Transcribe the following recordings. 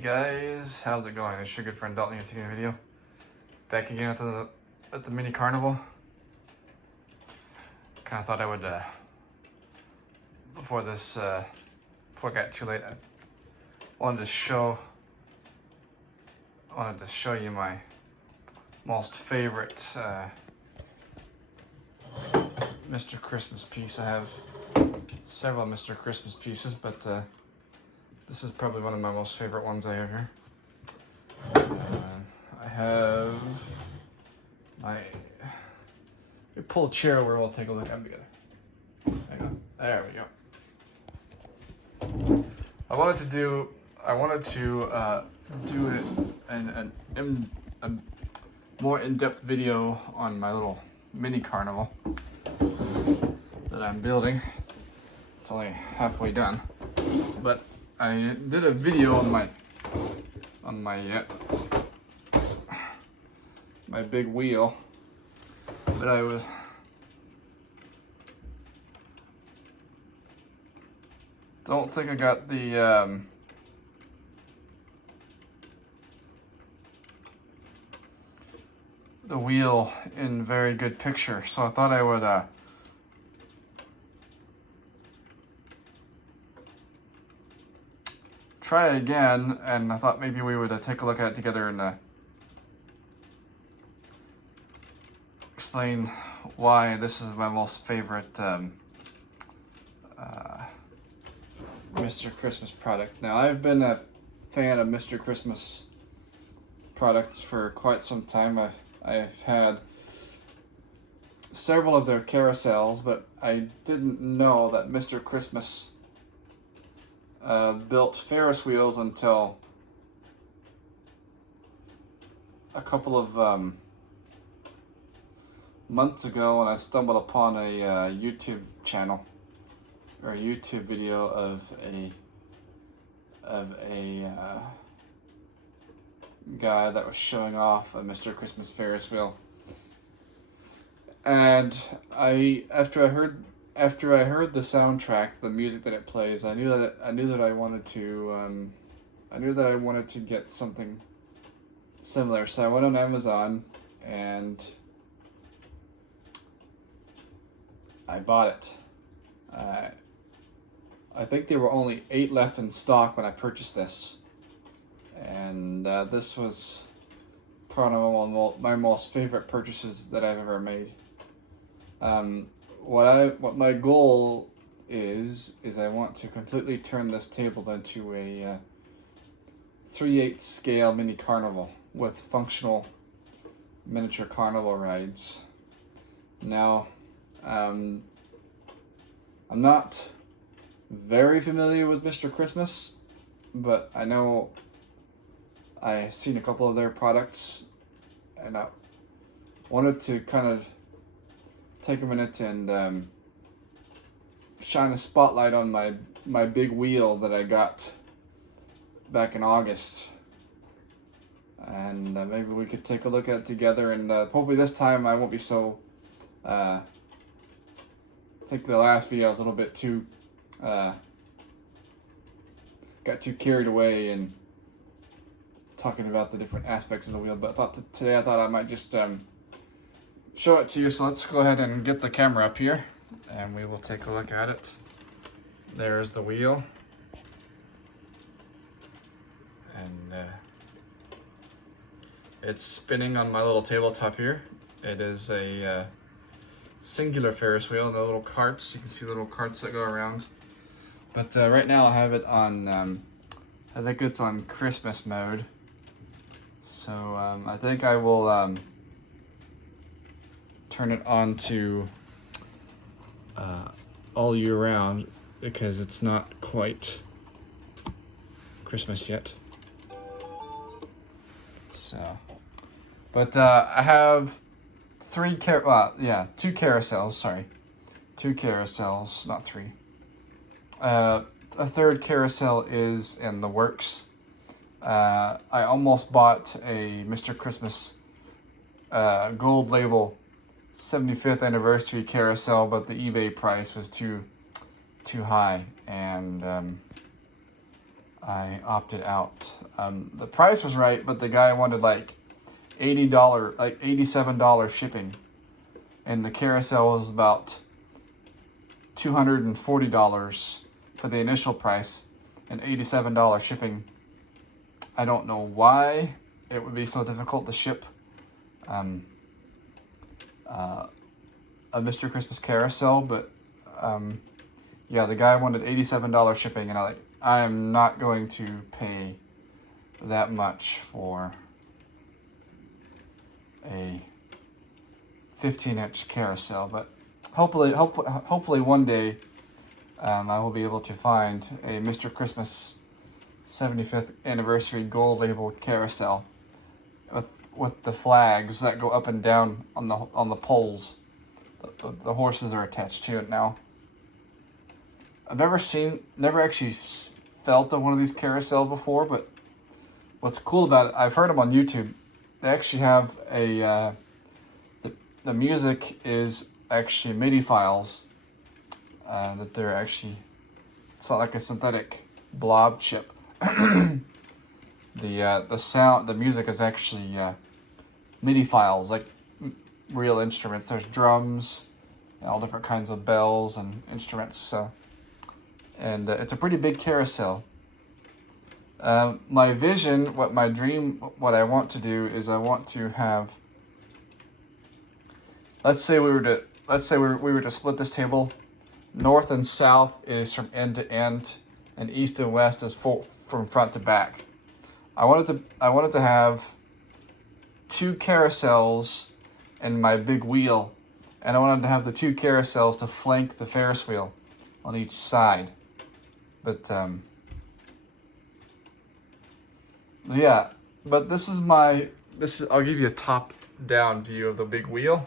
Hey guys, how's it going? It's your good friend Dalton here taking a video. Back again at the mini carnival. Kind of thought I would before it got too late, I wanted to show you my most favorite Mr. Christmas piece. I have several Mr. Christmas pieces, but this is probably one of my most favorite ones I have here. I have my... We pull a chair where we'll take a look at them together. Hang on. There we go. I wanted to do it in a more in-depth video on my little mini carnival that I'm building. It's only halfway done, but I did a video on my big wheel, but I don't think I got the wheel in very good picture, so I thought I would try again, and I thought maybe we would take a look at it together and explain why this is my most favorite Mr. Christmas product. Now, I've been a fan of Mr. Christmas products for quite some time. I've had several of their carousels, but I didn't know that Mr. Christmas built Ferris wheels until a couple of months ago when I stumbled upon a YouTube channel or a YouTube video of a guy that was showing off a Mr. Christmas Ferris wheel, and after I heard the soundtrack, the music that it plays, I knew that I wanted to get something similar. So I went on Amazon and I bought it. I think there were only 8 left in stock when I purchased this, and this was probably one of my most favorite purchases that I've ever made. What my goal is I want to completely turn this table into a 3/8 scale mini carnival with functional miniature carnival rides. Now, I'm not very familiar with Mr. Christmas, but I know I've seen a couple of their products, and I wanted to kind of take a minute and shine a spotlight on my big wheel that I got back in August, and maybe we could take a look at it together, and hopefully this time I won't be so I think the last video was a little bit too got too carried away and talking about the different aspects of the wheel, but today I thought I might just show it to you. So let's go ahead and get the camera up here and we will take a look at it. There's the wheel, and it's spinning on my little tabletop here. It is a singular Ferris wheel, the little carts. You can see the little carts that go around, but right now I have it on I think it's on Christmas mode, so I think I will turn it on to all year round, because it's not quite Christmas yet. So, but I have two carousels, sorry. 2 carousels, not 3. A third carousel is in the works. I almost bought a Mr. Christmas gold label 75th anniversary carousel, but the eBay price was too high, and I opted out. The price was right, but the guy wanted like $80, like $87 shipping, and the carousel was about $240 for the initial price and $87 shipping. I don't know why it would be so difficult to ship a Mr. Christmas carousel, but yeah, the guy wanted $87 shipping, and I am not going to pay that much for a 15-inch carousel. But hopefully one day I will be able to find a Mr. Christmas 75th anniversary gold label carousel with the flags that go up and down on the poles. The horses are attached to it now. I've never actually felt on one of these carousels before, but what's cool about it, I've heard them on YouTube. They actually have the music is actually MIDI files that they're actually, it's not like a synthetic blob chip. The sound, the music is actually MIDI files, like real instruments. There's drums, and all different kinds of bells and instruments. And it's a pretty big carousel. My vision, my dream, what I want to do is I want to have. Let's say we were to split this table. North and south is from end to end, and east and west is from front to back. I wanted to have 2 carousels and my big wheel, and I wanted to have the 2 carousels to flank the Ferris wheel on each side. But yeah, but I'll give you a top-down view of the big wheel.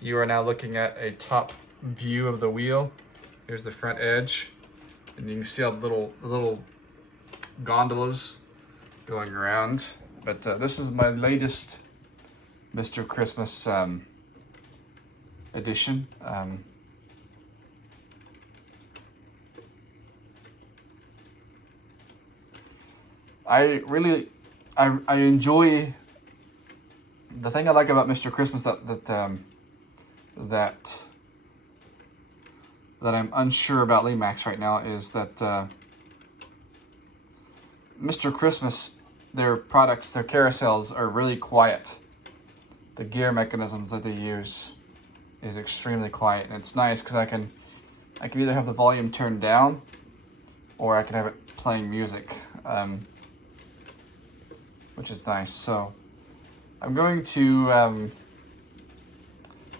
You are now looking at a top view of the wheel. Here's the front edge, and you can see all the little gondolas going around. But this is my latest Mr. Christmas edition. I enjoy, the thing I like about Mr. Christmas that I'm unsure about Lemax right now is that Mr. Christmas, their products, their carousels are really quiet. The gear mechanisms that they use is extremely quiet, and it's nice because I can either have the volume turned down or I can have it playing music, which is nice. So I'm going to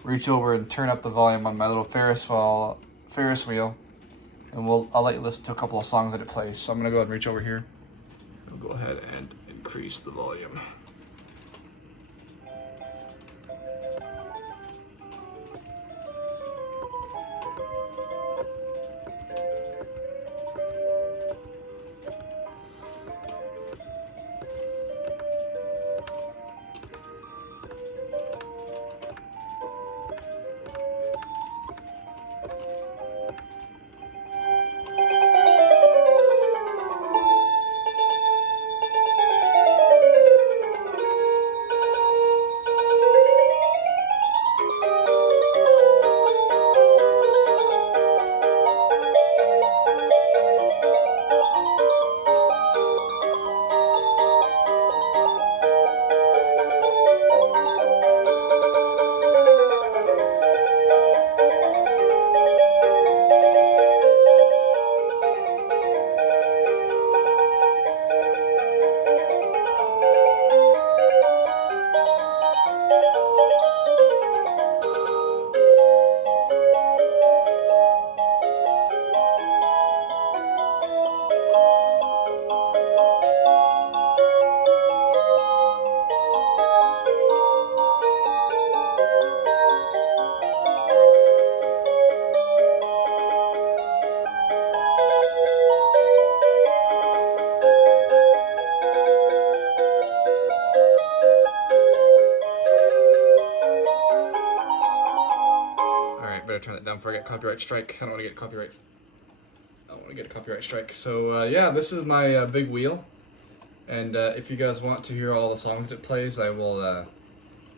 reach over and turn up the volume on my little Ferris wheel, and I'll let you listen to a couple of songs that it plays. So I'm gonna go ahead and reach over here. I'll go ahead and increase the volume. Better turn that down before I get copyright strike. I don't want to get copyright. I don't want to get a copyright strike. So yeah, this is my big wheel, and if you guys want to hear all the songs that it plays, I will.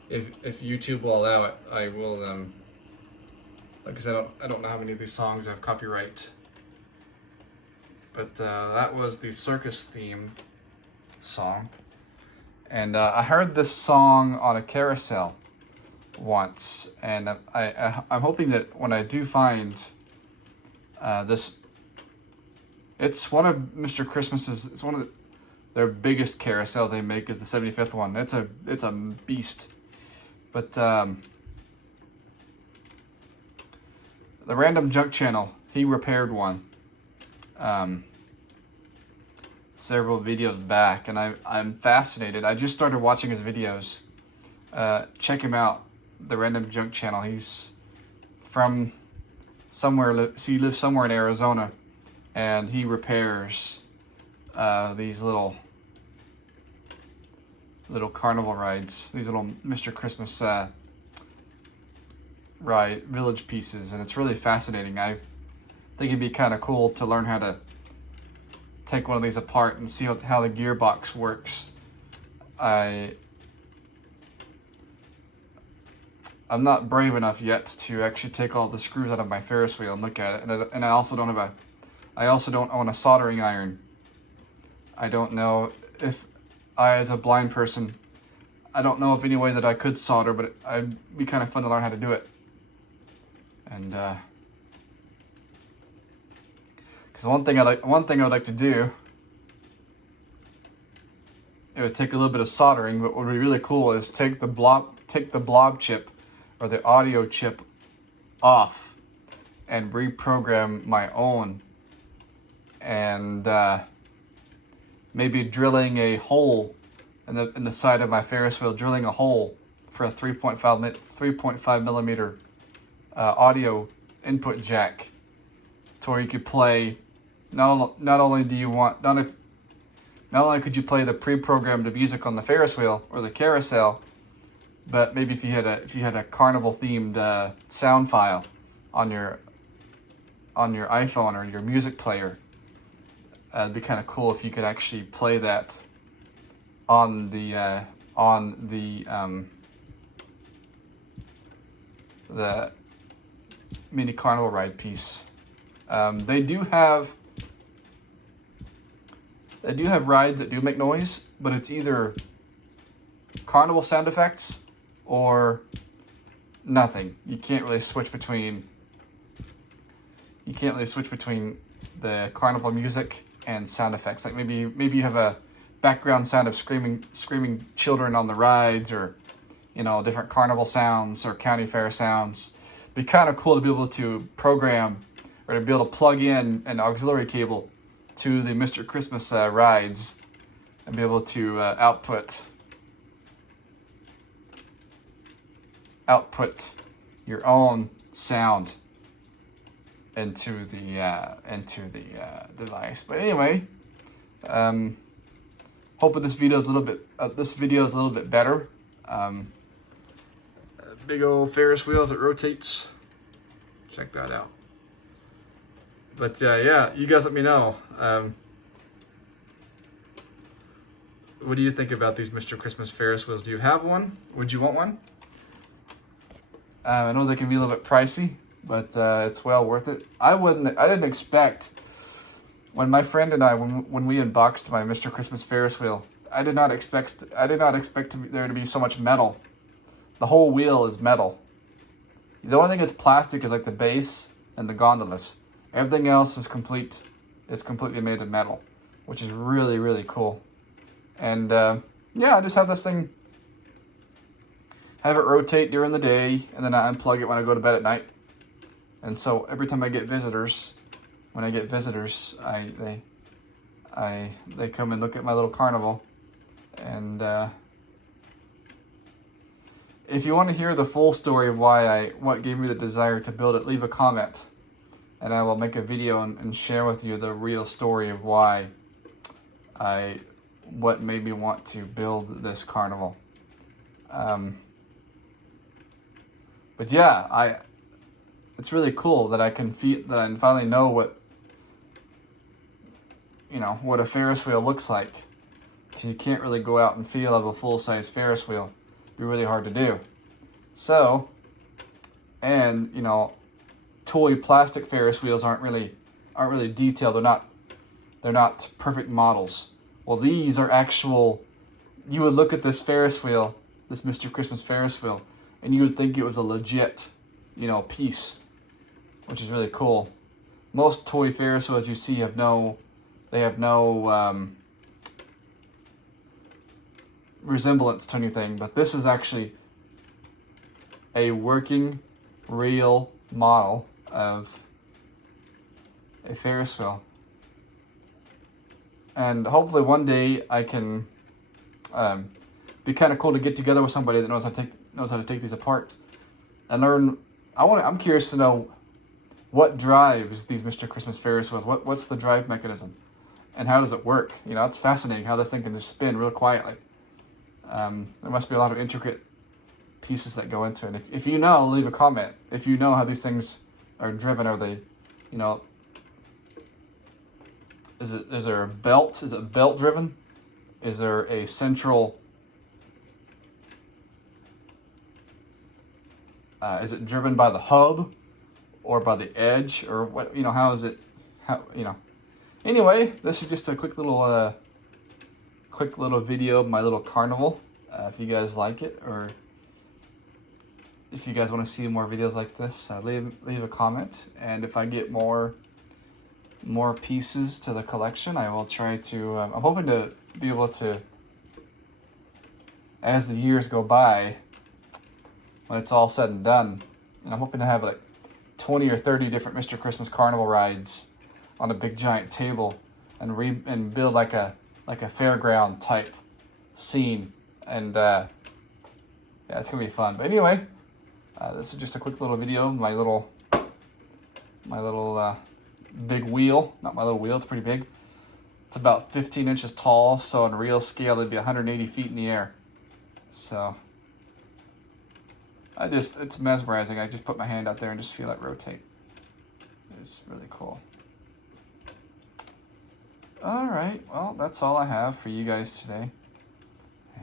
If YouTube will allow it, I will. Like I said, I don't know how many of these songs have copyright. But that was the circus theme song, and I heard this song on a carousel once, and I'm hoping that when I do find this, it's one of Mr. Christmas's. It's one of their biggest carousels they make is the 75th one. It's a beast, but the Random Junk Channel, he repaired one several videos back, and I'm fascinated. I just started watching his videos. Check him out, the Random Junk Channel. He's from somewhere. He lives somewhere in Arizona, and he repairs these little carnival rides. These little Mr. Christmas ride village pieces, and it's really fascinating. I think it'd be kind of cool to learn how to take one of these apart and see how the gearbox works. I'm not brave enough yet to actually take all the screws out of my Ferris wheel and look at it, and I also don't own a soldering iron. I don't know if as a blind person, I don't know of any way that I could solder, but it'd be kind of fun to learn how to do it. And because one thing I would like to do, it would take a little bit of soldering, but what would be really cool is take the blob chip or the audio chip off and reprogram my own, and maybe drilling a hole in the side of my Ferris wheel, drilling a hole for a 3.5 millimeter audio input jack, to where you could play. Not only could you play the pre-programmed music on the Ferris wheel or the carousel, but maybe if you had a carnival themed sound file on your iPhone or your music player, it'd be kind of cool if you could actually play that on the mini carnival ride piece. They do have rides that do make noise, but it's either carnival sound effects or nothing. You can't really switch between the carnival music and sound effects. Like maybe you have a background sound of screaming children on the rides, or different carnival sounds or county fair sounds. It'd be kind of cool to be able to program or to be able to plug in an auxiliary cable to the Mr. Christmas rides and be able to output your own sound into the device. But anyway, hope that this video is a little bit better. Big old Ferris wheel as it rotates. Check that out. But yeah, you guys let me know. What do you think about these Mr. Christmas Ferris wheels? Do you have one? Would you want one? I know they can be a little bit pricey, but it's well worth it. I didn't expect, when my friend and I, when we unboxed my Mr. Christmas Ferris wheel, I did not expect there to be so much metal. The whole wheel is metal. The only thing that's plastic is like the base and the gondolas. Everything else is completely made of metal, which is really, really cool. And yeah, I just have this thing, have it rotate during the day, and then I unplug it when I go to bed at night. And so every time I get visitors, they come and look at my little carnival. And if you want to hear the full story of what gave me the desire to build it, leave a comment, and I will make a video and share with you the real story of what made me want to build this carnival. But yeah, it's really cool that I finally know you know, what a Ferris wheel looks like. Because you can't really go out and feel of a full-size Ferris wheel. It'd be really hard to do. So, and, you know, toy plastic Ferris wheels aren't really detailed. They're not perfect models. Well, these are actual. You would look at this Ferris wheel, this Mr. Christmas Ferris wheel, and you would think it was a legit, you know, piece, which is really cool. Most toy Ferris wheels you see have no resemblance to anything, but this is actually a working, real model of a Ferris wheel. And hopefully one day I can be kind of cool to get together with somebody that knows how to take these apart and learn. I'm curious to know what drives these Mr. Christmas Ferris wheels. What's the drive mechanism, and how does it work? You know, it's fascinating how this thing can just spin real quietly. There must be a lot of intricate pieces that go into it. If you know, leave a comment. If you know how these things are driven, are they, you know, is there a belt? Is it belt driven? Is there a central? Is it driven by the hub, or by the edge, or what? You know, how is it? How, you know? Anyway, this is just a quick little video of my little carnival. If you guys like it, or if you guys want to see more videos like this, leave a comment. And if I get more pieces to the collection, I will try to. I'm hoping to be able to, as the years go by, when it's all said and done, and I'm hoping to have like 20 or 30 different Mr. Christmas Carnival rides on a big giant table, and build like a fairground type scene, and yeah, it's gonna be fun. But anyway, this is just a quick little video of my little big wheel. Not my little wheel, it's pretty big. It's about 15 inches tall, so in real scale it'd be 180 feet in the air. So it's mesmerizing. I just put my hand out there and just feel it rotate. It's really cool. All right, well, that's all I have for you guys today.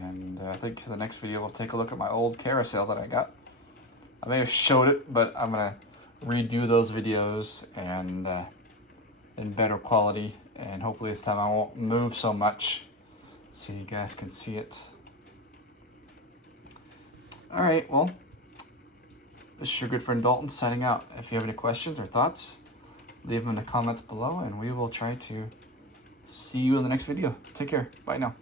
And I think for the next video, we'll take a look at my old carousel that I got. I may have showed it, but I'm gonna redo those videos and in better quality. And hopefully this time I won't move so much, so you guys can see it. All right, well, this is your good friend Dalton signing out. If you have any questions or thoughts, leave them in the comments below, and we will try to see you in the next video. Take care. Bye now.